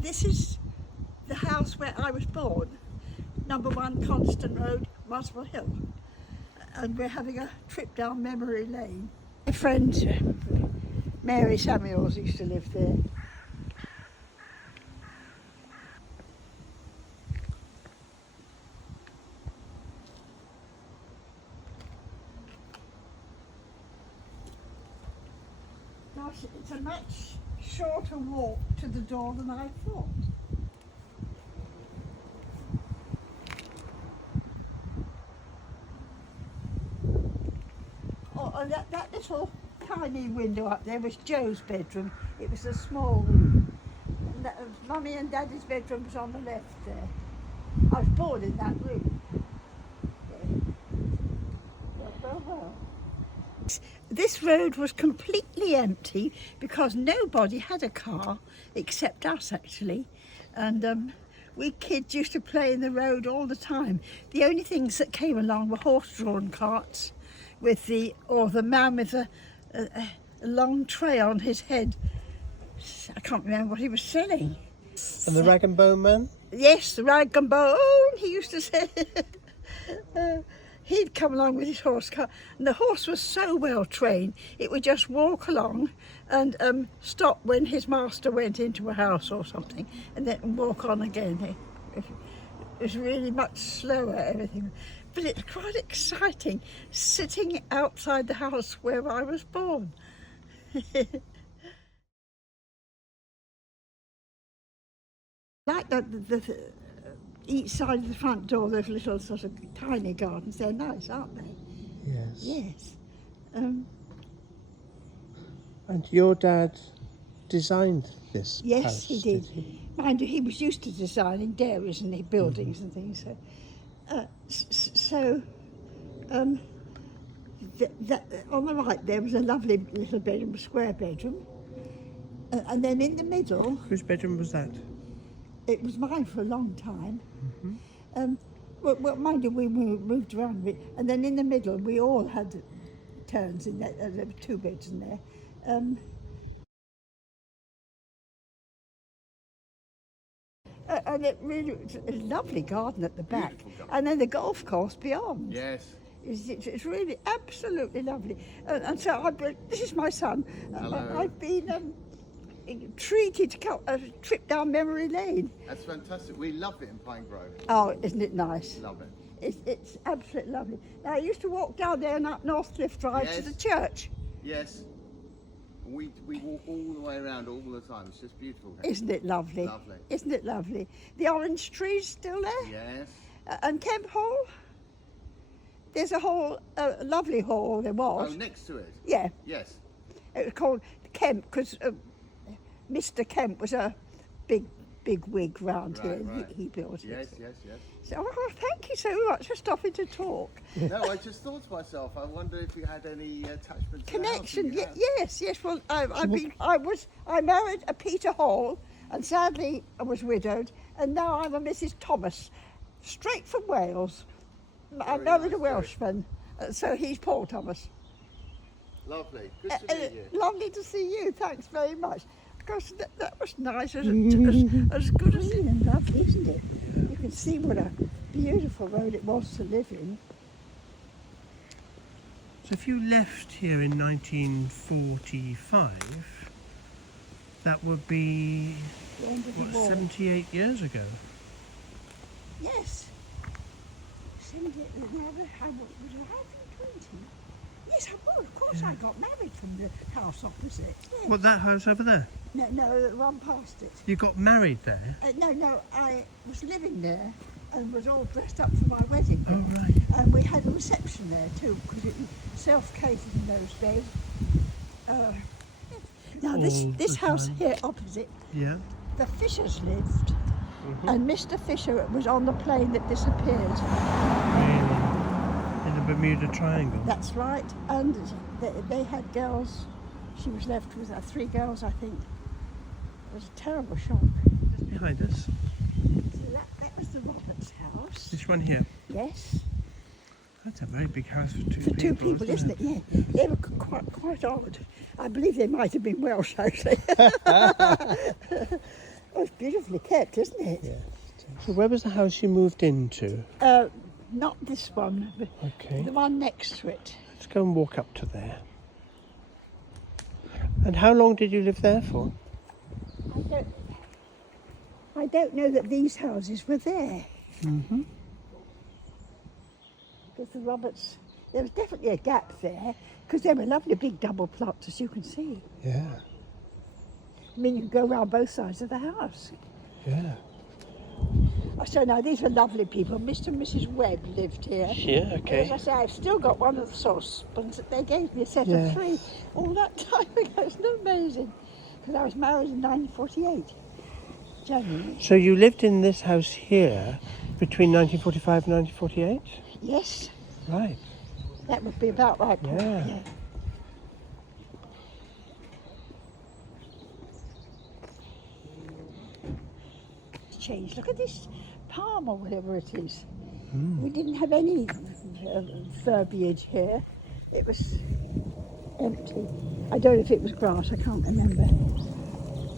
This is the house where I was born, number 1 Constant Road, Muswell Hill. And we're having a trip down memory lane. My friend Mary Samuels used to live there. Now, it's a much shorter walk to the door than I thought. Oh, and that little tiny window up there was Joe's bedroom. It was a small room. And Mummy and Daddy's bedroom was on the left there. I was born in that room. Well. This road was completely empty because nobody had a car except us, actually. And we kids used to play in the road all the time. The only things that came along were horse-drawn carts with the man with a long tray on his head. I can't remember what he was selling. And the rag and bone man? Yes, the rag and bone, he used to say. He'd come along with his horse car, and the horse was so well trained, it would just walk along and stop when his master went into a house or something, and then walk on again. It was really much slower, everything. But it's quite exciting, sitting outside the house where I was born. Like each side of the front door, those little sort of tiny gardens, they're nice, aren't they? Yes. Yes. And your dad designed this Yes, house, he did. Mind you, he was used to designing dairies and buildings and things. So, on the right there was a lovely little bedroom, a square bedroom. And then in the middle... Whose bedroom was that? It was mine for a long time. Mm-hmm. Well, mind you, we moved around a bit. And then in the middle, we all had turns in there. There were 2 beds in there. And it really was a lovely garden at the back. And then the golf course beyond. Yes. It's really absolutely lovely. And so this is my son. Hello. I've been treated to come a trip down memory lane. That's fantastic. We love it in Pine Grove. Oh, isn't it nice? Love it. It's absolutely lovely. Now, I used to walk down there and up North Cliff Drive to Yes. the church. Yes. We walk all the way around all the time. It's just beautiful. Isn't it lovely? Lovely. Isn't it lovely? The orange trees still there? Yes. And Kemp Hall? There's a hall, a lovely hall there was. Oh, next to it? Yeah. Yes. It was called Kemp because Mr. Kemp was a big wig round here, and Right. he built Yes, it. yes, yes. So, thank you so much for stopping to talk. No, I just thought to myself, I wonder if you had any attachment to Connection, the house. yes. Well, I married a Peter Hall, and sadly I was widowed, and now I'm a Mrs. Thomas, straight from Wales. I Very married nice, a Welshman, so he's Paul Thomas. Lovely. Good to meet you. Lovely to see you. Thanks very much. Gosh, that was nice. As good as it and lovely, isn't it? You can see what a beautiful road it was to live in. So if you left here in 1945, that would be, The end of the what, war. 78 years ago? Yes. 78. Now, I was 120. Yes, I was. Of course, I got married from the house opposite. Yes. What, that house over there? No, the one past it. You got married there? No, I was living there and was all dressed up for my wedding. Oh, right. And we had a reception there too, because it was self-catered in those days. Now All this the house time. here opposite, Yeah. the Fishers lived, and Mr. Fisher was on the plane that disappeared. Really? In the Bermuda Triangle? That's right, and they had girls. She was left with 3 girls, I think. It was a terrible shock. Just behind us. So that was the Roberts house. This one here. Yes. That's a very big house for two For people. 2 people, isn't it? Yeah. They were quite odd. I believe they might have been Welsh, actually. Oh, it's beautifully kept, isn't it? Yeah. So where was the house you moved into? Not this one, but Okay. the one next to it. Let's go and walk up to there. And how long did you live there for? I don't know that these houses were there. Mm-hmm. Because the Roberts, there was definitely a gap there, because they were lovely big double plots, as you can see. Yeah. I mean, you can go around both sides of the house. Yeah. So now these were lovely people. Mr. and Mrs. Webb lived here. Yeah, okay. As I say, I've still got one of the saucepans that they gave me, a set Yeah. of 3 all that time ago. Isn't it amazing? Because I was married in 1948, January. So you lived in this house here between 1945 and 1948? Yes, Right. that would be about right. Paul. Yeah. Changed. Look at this palm or whatever it is. Mm. We didn't have any verbiage here. It was empty. I don't know if it was grass, I can't remember.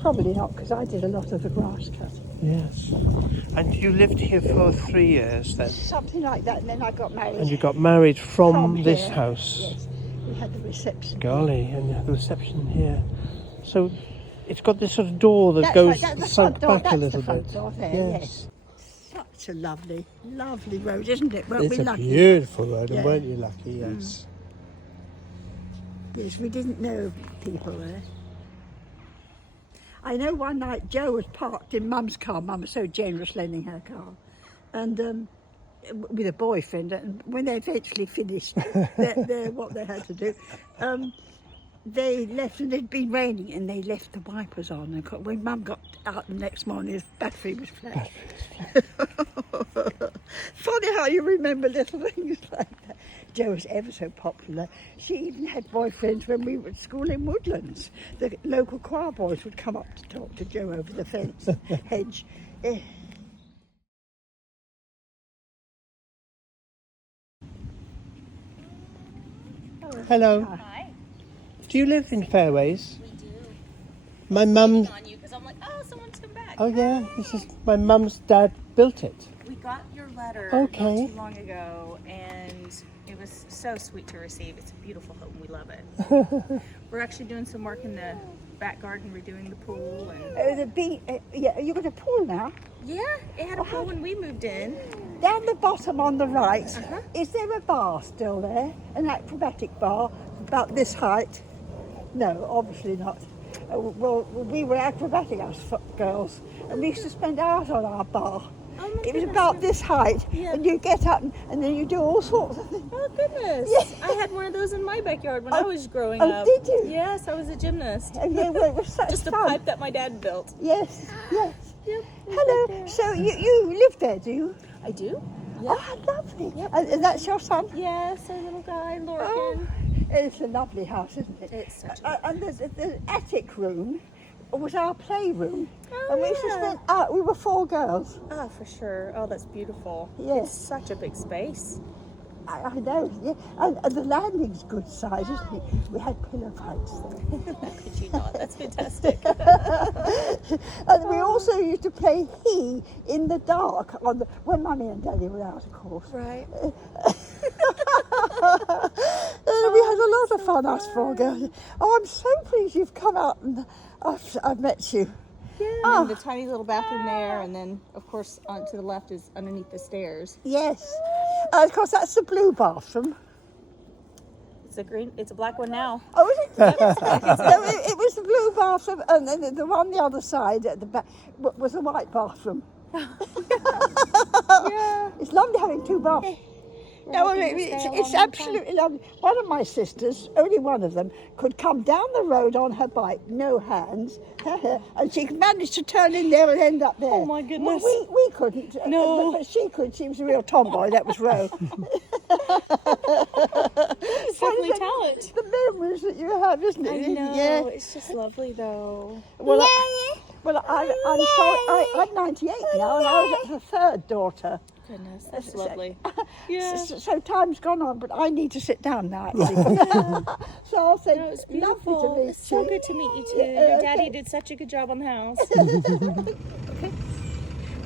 Probably not, because I did a lot of the grass cutting. Yes. And you lived here for 3 years then? Something like that, and then I got married. And you got married from this here. house? Yes, we had the reception. Golly, and you had the reception here. So it's got this sort of door that That's goes right, that's the sunk front door. back a That's little the front bit. door there, yes. Such a lovely, lovely road, isn't it? Weren't It's we a lucky? beautiful road, Yeah. and weren't you lucky? Yes. Yes, we didn't know people there. I know one night Jo was parked in Mum's car. Mum was so generous lending her car. And with a boyfriend. And when they eventually finished what they had to do, they left, and it'd been raining, and they left the wipers on. And when Mum got out the next morning, his battery was flat. Funny how you remember little things like that. Jo was ever so popular. She even had boyfriends when we were at school in Woodlands. The local choir boys would come up to talk to Jo over the fence hedge. Yeah. Hello. Hi. Do you live in Fairways? We do. My mum's... On you because I'm like, oh, someone's come back. Oh yeah, this is... My mum's dad built it. We got your letter Okay. not too long ago, and it was so sweet to receive. It's a beautiful home. We love it. We're actually doing some work in the back garden, redoing the pool, and Yeah, you've got a pool now. yeah, it had a pool when we moved in. Down the bottom on the right, Uh-huh. is there a bar still there? An acrobatic bar about this height? No, obviously not. Well, we were acrobatic, us girls, and we used to spend hours on our bar. Oh my It was goodness. about this height, Yeah. and you get up and then you do all sorts of things. Oh goodness! Yeah. I had one of those in my backyard when I was growing oh, up. did you? Yes, I was a gymnast. And yeah, well, it was such Just a fun. pipe that my dad built. Yes, yes. Yep. Hello. So you live there, do you? I do. Oh, how lovely. Yep. And that's your son? Yes, our little guy, Oh, Lorcan. it's a lovely house, isn't it? It's such a And the attic room was our playroom. Oh, And we used to yeah. spend out, we were 4 girls. Oh, for sure. Oh, that's beautiful. Yes. It's such a big space. I know, yeah. And the landing's good size, isn't it? We had pillow fights there. How could you not? That's fantastic. And we also used to play he in the dark when Mummy and Daddy were out, of course. Right. We had a lot of fun, us 4 girls. Oh, I'm so pleased you've come out and I've met you. Yeah. Oh. And the tiny little bathroom there, and then, of course, on to the left is underneath the stairs. Yes. Of course, that's the blue bathroom. It's a green. It's a black one now. Oh, is it? No, it was the blue bathroom, and then the one on the other side at the back was the white bathroom. Yeah. It's lovely having 2 bathrooms. No, hoping to stay a it's long, long absolutely lovely. One of my sisters, only one of them, could come down the road on her bike, no hands, and she managed to turn in there and end up there. Oh, my goodness. Well, we couldn't. No. But she could. She was a real tomboy. That was Ro. Definitely talent. The memories that you have, isn't it? I know. Yeah. It's just lovely, though. Well, I'm sorry. I'm 98 now, and I was the 3rd daughter. goodness, that's lovely. Yeah. So time's gone on, but I need to sit down now, actually. So I'll say, No, it's lovely beautiful. to meet It's so you. good to meet you too. Yeah, Your daddy okay. did such a good job on the house.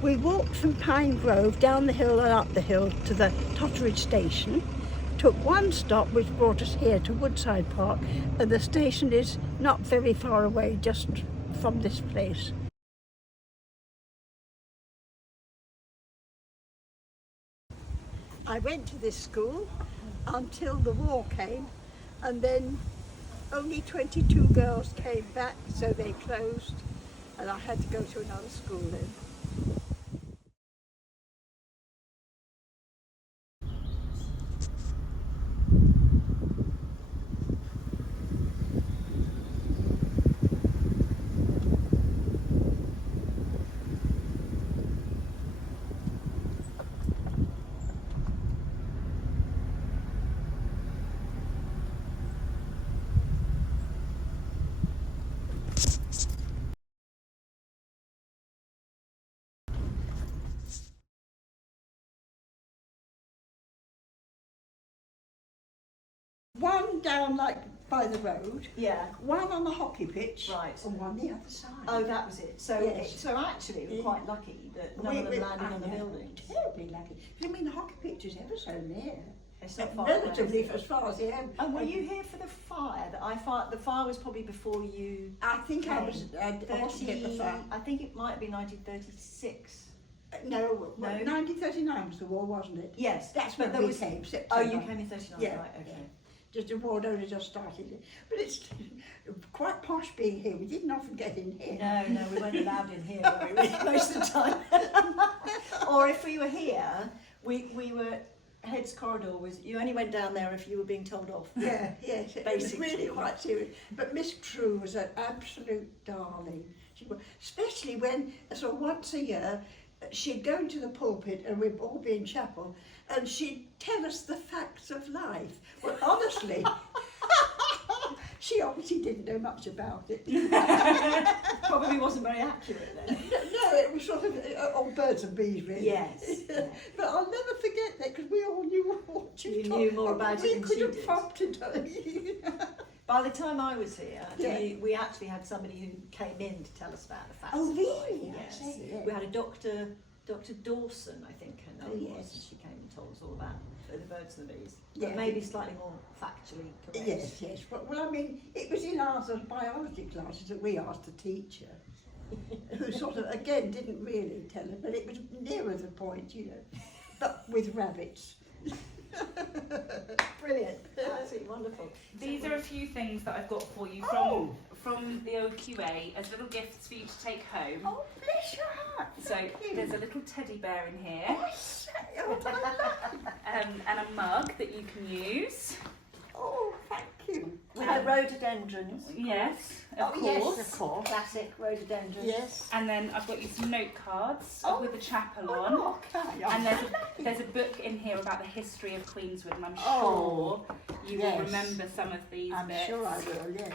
We walked from Pine Grove down the hill and up the hill to the Totteridge station. Took one stop which brought us here to Woodside Park, and the station is not very far away, just from this place. I went to this school until the war came, and then only 22 girls came back, so they closed, and I had to go to another school then. One down like by the road, Yeah. one on the hockey pitch, Right. and one the other side. Oh, that was it. So, Yes. so actually, we're quite lucky that none of them landed on the buildings. Terribly lucky. I mean, the hockey pitch is ever so near. It's not far away, Relatively, is it? as far as the end. And were you here for the fire? The fire was probably before you. I think I came. was. I wasn't here the fire. I think it might have been 1936. No, No. 1939 was the war, wasn't it? Yes, That's but when there we was. came. September. Oh, you came in 39. Yeah, Right. Okay. yeah. Just the war only just started. But it's quite posh being here. We didn't often get in here. No, we weren't allowed in here were we, most of the time. Or if we were here, we were. Head's corridor was. You only went down there if you were being told off. Yeah, yes, it was Basically. really quite serious. But Miss True was an absolute darling. She was, especially when, so once a year, she'd go into the pulpit and we'd all be in chapel, and she'd tell us the facts of life. Well, honestly, she obviously didn't know much about it. Probably wasn't very accurate then. No, it was sort of all birds and bees, really. Yes. Yeah. But I'll never forget that because we all knew what You knew more about it than we she could have did. prompted her. By the time I was here, Yeah. we actually had somebody who came in to tell us about the facts. Oh, of really? life. I Yes. see, yeah. We had a Dr. Dawson, I think her name Oh, was. yes. She came and told us all about the birds and the bees. Yeah. But maybe slightly more factually correct. Yes, yes. Well, I mean, it was in our sort of biology classes that we asked the teacher, who sort of, again, didn't really tell her, but it was nearer the point, you know, but with rabbits. Brilliant. Absolutely wonderful. These are a few things that I've got for you from the old QA as little gifts for you to take home. Oh, bless your heart. So Thank you. there's a little teddy bear in here, I say, oh, I love it. and a mug that you can use. Oh, thank you. With the rhododendrons. Yes, of course. Yes, of course. Classic rhododendrons. Yes. And then I've got you some note cards Oh. with the chapel on. Oh, okay. And there's a book in here about the history of Queenswood, and I'm Oh, sure you will yes. remember some of these I'm bits. sure I will, yes.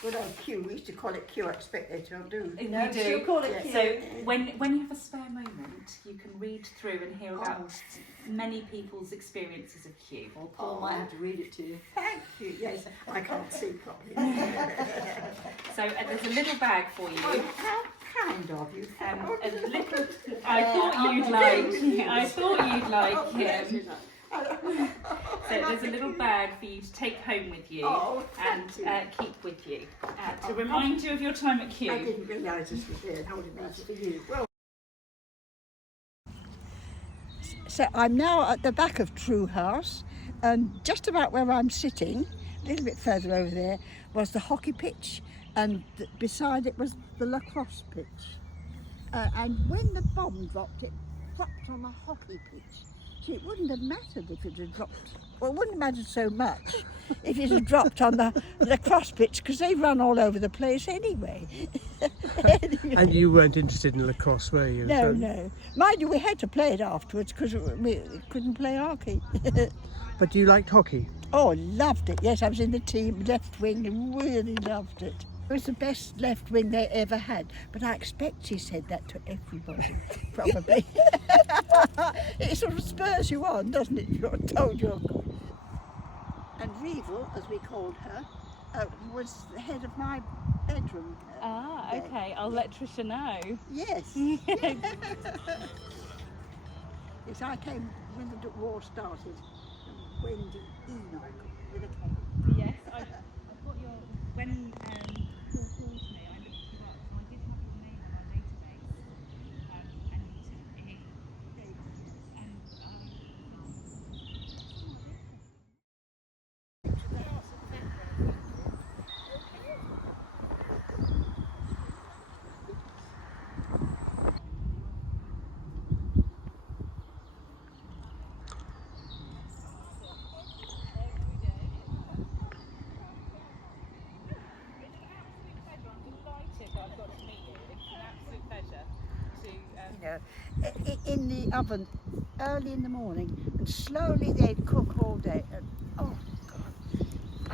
Good old Q, we used to call it Q, I expect they still do. We No, do. still call it Yeah. Q. So when you have a spare moment, you can read through and hear about many people's experiences of Q. Well, Paul might have to read it to you. Thank you, yes, I can't see properly. So there's a little bag for you. Oh, how kind of you. A little. I thought you'd like. I thought you'd like him. So there's a little bag for you to take home with you Oh, and thank you. keep with you to remind you of your time at I Q. didn't realise this was here and holding these for you. Well, so I'm now at the back of True House, and just about where I'm sitting, a little bit further over there, was the hockey pitch, and beside it was the lacrosse pitch. And when the bomb dropped, it dropped on the hockey pitch. So it wouldn't have mattered if it had dropped. Well, it wouldn't have mattered so much if it had dropped on the lacrosse pitch, because they run all over the place anyway. And you weren't interested in lacrosse, were you? No, So- no. Mind you, we had to play it afterwards because we couldn't play hockey. But you liked hockey? Oh, loved it. Yes, I was in the team, left wing, and really loved it. was the best left wing they ever had, but I expect she said that to everybody, probably. It sort of spurs you on, doesn't it? You're told you're good. And Revel, as we called her, was the head of my bedroom. Bed. Okay. I'll let Trisha know. Yes. Yes, I came when the war started. Wendy Enoch with a K. Yes, I've got your. When Paul called me, I looked you up, so I did have your name on our database. And in the oven early in the morning, and slowly they'd cook all day. And, oh God!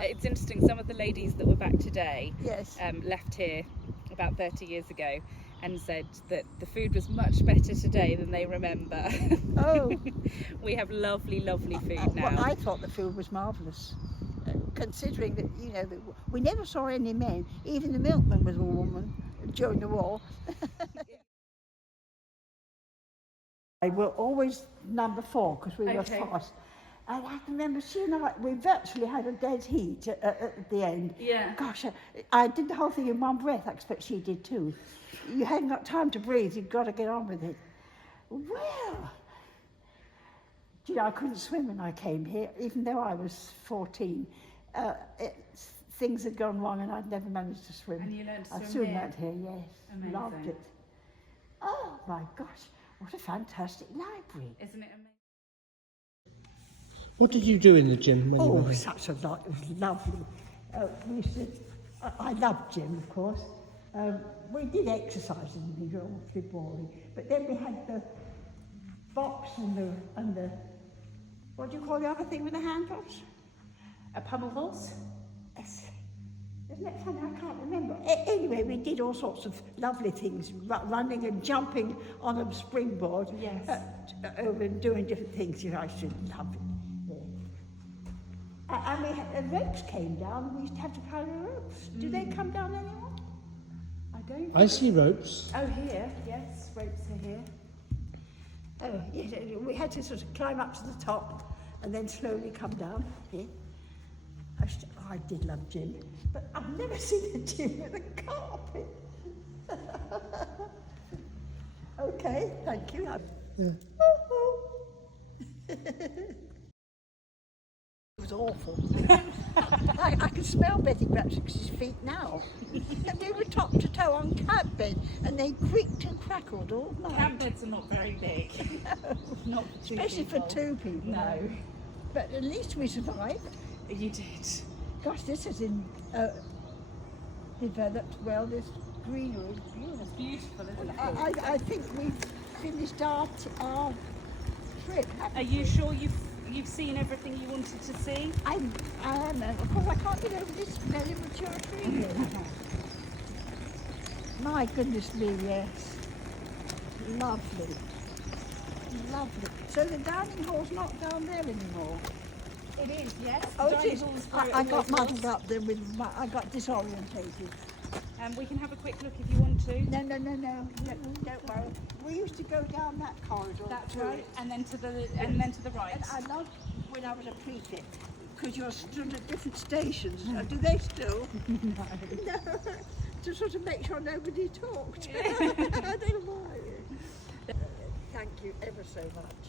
it's interesting. Some of the ladies that were back today, Yes. left here about 30 years ago, and said that the food was much better today than they remember. Oh. We have lovely, lovely food now. Well, I thought the food was marvellous, considering that that we never saw any men. Even the milkman was a woman during the war. We were always number 4 because we were fast. And I can remember she and I, we virtually had a dead heat at the end. Yeah. Gosh, I did the whole thing in one breath. I expect she did too. You hadn't got time to breathe. You've got to get on with it. Well, I couldn't swim when I came here, even though I was 14. Things had gone wrong and I'd never managed to swim. And you learned to swim I soon here? learned here, yes. Amazing. Loved it. Oh my gosh, what a fantastic library. Isn't it amazing? What did you do in the gym when you were Oh, here? such a lot. It was lovely. We used to, I loved gym, of course. We did exercise and things, awfully boring. But then we had the box and the what do you call the other thing with the handles? A pummel horse? Yes. Isn't it funny? I can't remember. Anyway, we did all sorts of lovely things, running and jumping on a springboard. Yes. And doing different things. I should love it. And we had, the ropes came down. We used to have to carry the ropes. Do they come down anymore? I don't. I see ropes. Oh, here, yes, ropes are here. Oh, yes. We had to sort of climb up to the top and then slowly come down. Here. I did love gym, but I've never seen a gym with a carpet. Okay, thank you. Yeah. It was awful. I can smell Betty Bratch's feet now. And they were top to toe on cat bed, and they creaked and crackled all night. Camp beds are not very big. Not for two Especially people. for 2 people. No. But at least we survived. You did. Gosh, this has developed well. This greenery is beautiful. It's beautiful, isn't it? I think we've finished our trip. Are you sure you've seen everything you wanted to see? I am. Of course, I can't get over this very mature tree here. My goodness me, yes. Lovely. Lovely. So the dining hall's not down there anymore. It is, yes. Oh, it is. I got muddled up then with I got disorientated. We can have a quick look if you want to. No. Don't worry. We used to go down that corridor. That's to right. it. And then to the right. And I loved when I was a prefect because you're stood at different stations. Do they still? No. To sort of make sure nobody talked. I don't know why. Thank you ever so much.